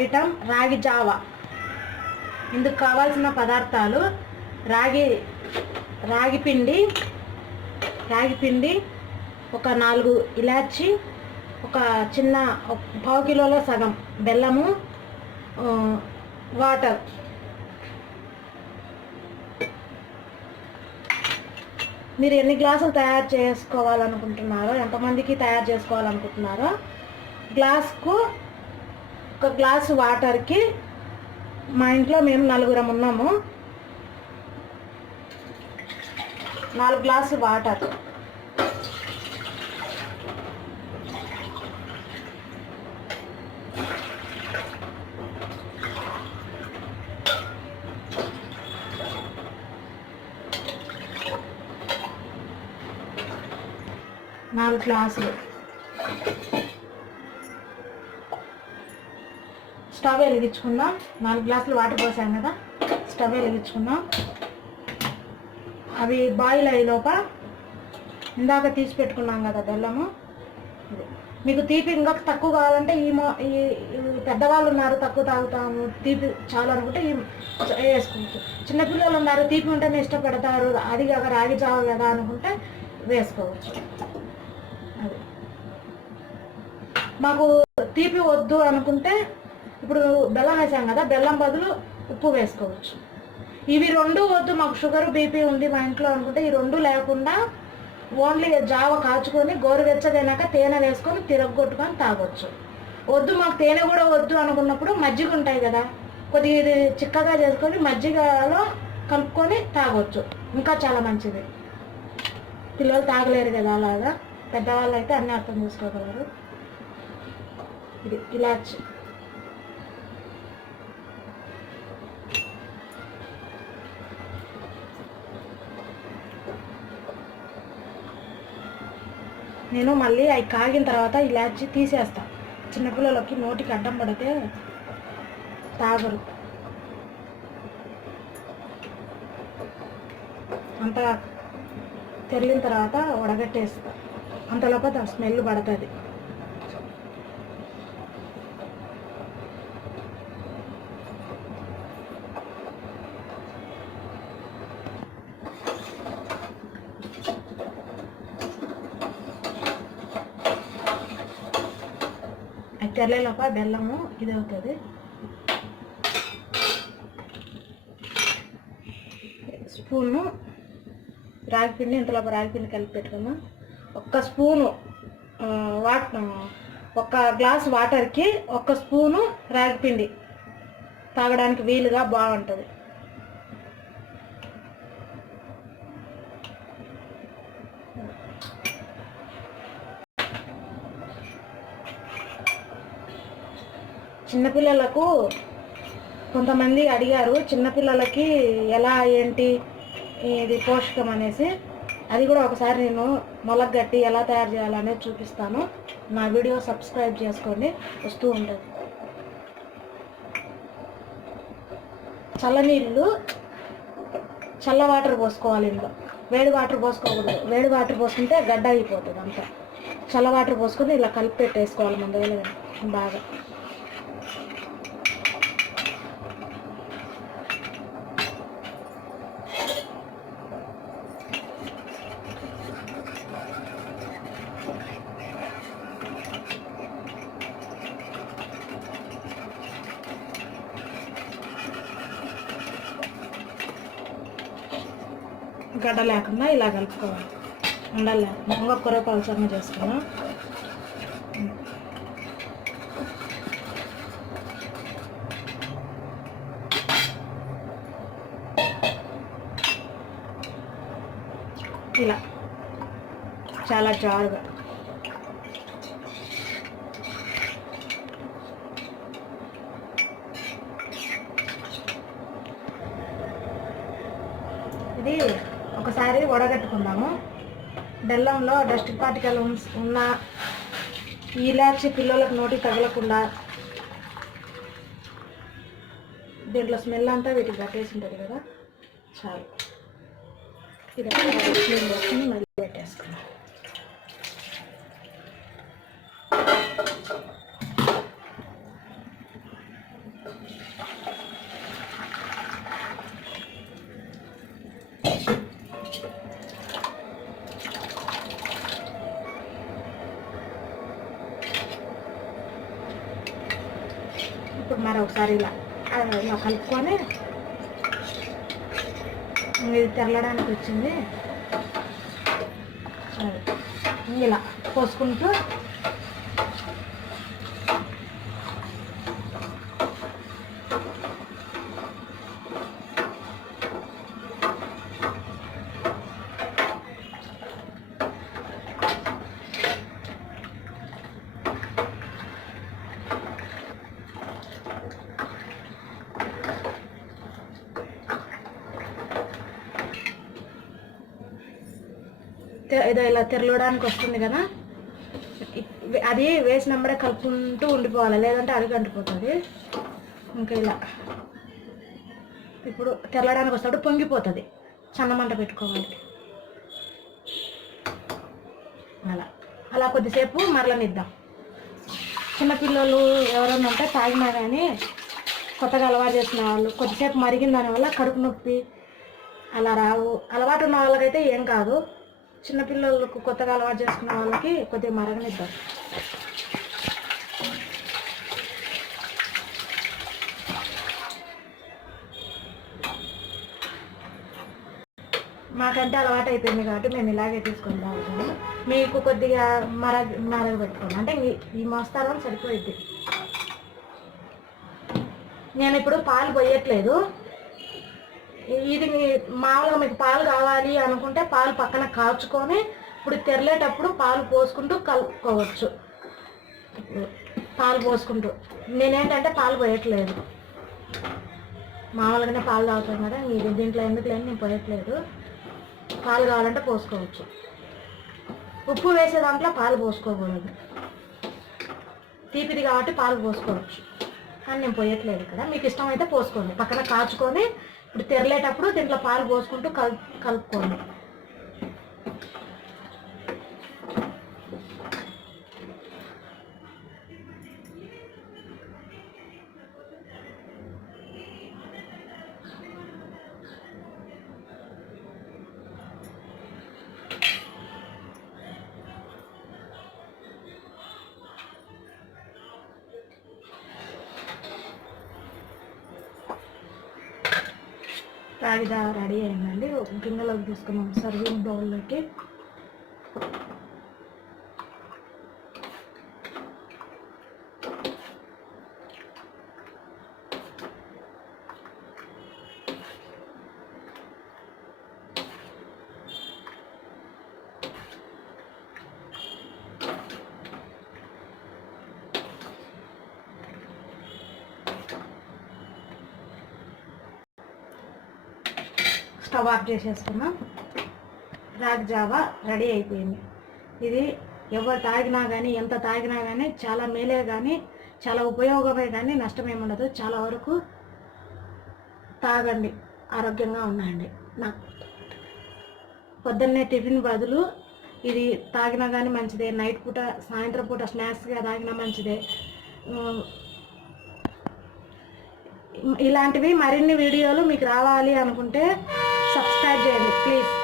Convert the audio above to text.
Item రాగి Java. ఇందుకు కావాల్సిన పదార్థాలు రాగి రాగి పిండి రాగి పిండి ఒక నాలుగు ఇలాచి ఒక చిన్న పావు కిలోలో సగం బెల్లము వాటర్. మీరు ఎన్ని గ్లాసులు తయారు చేసుకోవాలనుకుంటున్నారో ఎంతమందికి తయారు చేసుకోవాలనుకుంటున్నారో గ్లాస్కు ఒక గ్లాసు వాటర్కి మా ఇంట్లో మేము నలుగురం ఉన్నాము. నాలుగు గ్లాసు వాటర్. నాలుగు గ్లాసులు. స్టవ్ వెలిగించుకుందాం. నాలుగు గ్లాసులు వాటర్ పోసాం కదా. స్టవ్ వెలిగించుకుందాం. అవి బాయిల్ అయ్యేలోప ఇందాక తీసి పెట్టుకున్నాం కదా బెల్లము. మీకు తీపి ఇంకా తక్కువ కావాలంటే ఈ మో ఈ ఈ పెద్దవాళ్ళు ఉన్నారు తక్కువ తాగుతాము. తీపి చాలు అనుకుంటే ఈ వేసుకోవచ్చు. చిన్నపిల్లలు ఉన్నారు తీపి ఉంటేనే ఇష్టపడతారు. అది కాక రాగి చావు కదా అనుకుంటే వేసుకోవచ్చు. అది. మాకు తీపి వద్దు అనుకుంటే ఇప్పుడు బెల్లం వేసాం కదా బెల్లం బదులు ఉప్పు వేసుకోవచ్చు. ఇవి రెండు వద్దు మాకు షుగర్ బీపీ ఉంది మా ఇంట్లో అనుకుంటే ఈ రెండు లేకుండా ఓన్లీ జావ కాచుకొని గోరువెచ్చదైనాక తేనె వేసుకొని తిరగొట్టుకొని తాగొచ్చు. వద్దు మాకు తేనె కూడా వద్దు అనుకున్నప్పుడు మజ్జిగ ఉంటాయి కదా కొద్దిగా ఇది చిక్కగా చేసుకొని మజ్జిగలో కలుపుకొని తాగొచ్చు. ఇంకా చాలా మంచిది. పిల్లలు తాగలేరు కదా అలాగా? పెద్దవాళ్ళు అయితే అన్నీ అర్థం చేసుకోగలరు. ఇది ఇలాచి. నేను మళ్ళీ అవి కాగిన తర్వాత ఇలాచి తీసేస్తా. చిన్నపిల్లలకి నోటికి అడ్డం పడితే తాగరు. అంతా తెరిలిన తర్వాత వడగట్టేస్తా. అంతలోపు దాని స్మెల్ పడుతుంది. అది తెరలేలోప బెల్లము ఇది అవుతుంది స్పూను రాగిపిండి ఇంతలోపు రాగిపిండి కలిపి పెట్టుకుందాం ఒక్క స్పూను వాటర్ వాట్ ఒక గ్లాస్ వాటర్కి ఒక్క స్పూను రాగిపిండి తాగడానికి వీలుగా బాగుంటుంది. చిన్నపిల్లలకు కొంతమంది అడిగారు చిన్నపిల్లలకి ఎలా ఏంటి? ఇది పోషకం అనేసి? అది కూడా ఒకసారి నేను మొలగట్టి ఎలా తయారు చేయాలనేది చూపిస్తాను. నా వీడియో సబ్స్క్రైబ్ చేసుకోండి. వస్తూ ఉంటుంది. చల్లనీళ్ళు చల్ల వాటర్ పోసుకోవాలి ఇందులో వేడి వాటర్ పోసుకోకూడదు. వేడి వాటర్ పోసుకుంటే గడ్డ అయిపోతుంది అంతా. చల్ల వాటర్ పోసుకొని ఇలా కలిపి పెట్టేసుకోవాలి ముందుగా బాగా. గడ్డ లేకుండా ఇలా కలుపుకోవాలి. ఉండాలి. ఇంకా కూర పలచంగా చేసుకున్నాం ఇలా. చాలా జారుగా. ఇది ఒకసారి వడగట్టుకుందాము బెల్లంలో డస్ట్ పార్టికల్ ఉన్న ఈ ఇలాచి పిల్లలకు నోటికి తగలకుండా దీంట్లో స్మెల్ అంతా వీటికి పట్టేసి ఉంటుంది కదా. చాలు. ఇది క్లీన్ చేసుకుని మళ్ళీ పెట్టేసుకున్నాం ఇప్పుడు ఇలా ఇలా కలుపుకొని ఇది తెల్లడానికి వచ్చింది. ఇలా పోసుకుంటూ ఏదో ఇలా తెరలడానికి వస్తుంది కదా? అది వేసినప్పుడే కలుపుకుంటూ ఉండిపోవాలి లేదంటే అడుగు అంటిపోతుంది ఇంకా ఇలా. ఇప్పుడు తెరలడానికి వస్తాడు పొంగిపోతుంది. చందమంట పెట్టుకోవాలి. అలా. అలా కొద్దిసేపు మరలనిద్దాం చిన్నపిల్లలు ఎవరైనా ఉంటే తాగినా కానీ కొత్తగా అలవాటు చేసిన వాళ్ళు కొద్దిసేపు మరిగిన దానివల్ల కడుపు నొప్పి అలా రావు. అలవాటు ఉన్న వాళ్ళకైతే ఏం కాదు. చిన్నపిల్లలకు కొత్తగా అలవాటు చేసుకున్న వాళ్ళకి కొద్దిగా మరగనిద్దాం. మాకంటే అలవాటు అయిపోయింది కాబట్టి మేము ఇలాగే తీసుకొని తాగుతాము. మీకు కొద్దిగా మరగ మరగ పెట్టుకోండి. అంటే ఈ- ఈ మోస్తారం సరిపోయింది నేను ఇప్పుడు పాలు పోయట్లేదు. ఇది మామూలుగా మీకు పాలు కావాలి అనుకుంటే పాలు పక్కన కాచుకొని ఇప్పుడు తెరలేటప్పుడు పాలు పోసుకుంటూ కలుపుకోవచ్చు. పాలు పోసుకుంటూ. నేనేంటంటే పాలు పోయట్లేదు. మామూలుగానే పాలు తాగుతాం కదా ఇది దీంట్లో ఎందుకు లేని నేను పోయట్లేదు. పాలు కావాలంటే పోసుకోవచ్చు. ఉప్పు వేసే దాంట్లో పాలు పోసుకోకూడదు. తీపిది కాబట్టి పాలు పోసుకోవచ్చు. కానీ నేను పోయట్లేదు ఇక్కడ. మీకు ఇష్టమైతే పోసుకోండి. పక్కన కాచుకొని ఇప్పుడు తెరలేటప్పుడు దీంట్లో పాలు పోసుకుంటూ కలు కలుపుకోండి. రాగిదా రెడీ అయిందండి. ఒక గిన్నెలోకి తీసుకున్నాం. సర్వింగ్ బౌల్లోకి. స్టవ్ ఆఫ్ చేసేసుకున్నాం. రాగి జావా రెడీ అయిపోయింది. ఇది ఎవరు తాగినా కానీ ఎంత తాగినా కానీ చాలా మేలే కానీ చాలా ఉపయోగమే కానీ నష్టమేముండదు చాలా వరకు తాగండి. ఆరోగ్యంగా ఉండండి. నాకు పొద్దున్నే టిఫిన్ బదులు ఇది తాగినా కానీ మంచిదే. నైట్ పూట సాయంత్రం పూట స్నాక్స్గా తాగినా మంచిదే. ఇలాంటివి మరిన్ని వీడియోలు మీకు రావాలి అనుకుంటే Sergeant, please.